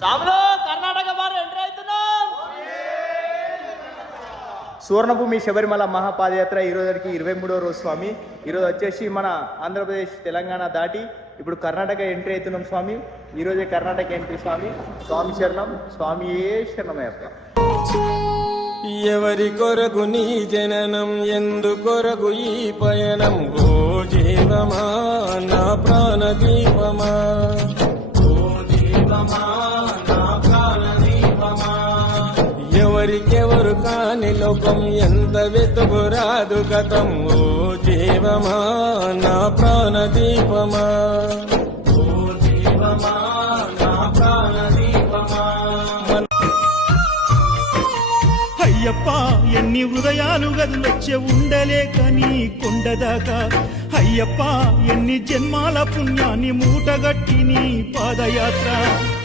సాములు కర్ణాటక వారు ఎంటర్ అవుతున్నాం. సువర్ణభూమి శబరిమల మహాపాదయాత్ర ఈ రోజుకి 23వ రోజు స్వామి. ఈరోజు వచ్చేసి మన ఆంధ్రప్రదేశ్ తెలంగాణ దాటి ఇప్పుడు కర్ణాటక ఎంట్రీ అవుతున్నాం స్వామి. ఈరోజే కర్ణాటక ఎంట్రీ స్వామి. స్వామి శరణం, స్వామి శరణమయ్యప్ప. ఎవరి కొరకు నీ జననం, ఎందు కొరకు ఈ పయనం, ఓ జీవమా నా ప్రాణ దీపమా, ఓ జీవమా నా ప్రాణ దీపమా. ఎవరికెవరు కాని లోకం, ఎంత వెతుకురాదు గతం, ఓ జీవమా నా ప్రాణ దీపమా, ఓ జీవమా నా ప్రాణ దీపమా. అయ్యప్ప ఎన్ని హృదయాలు గదులొచ్చే ఉండలేక నీ కొండదాకా. అయ్యప్ప ఎన్ని జన్మాల పుణ్యాన్ని మూటగట్టి నీ పాదయాత్ర.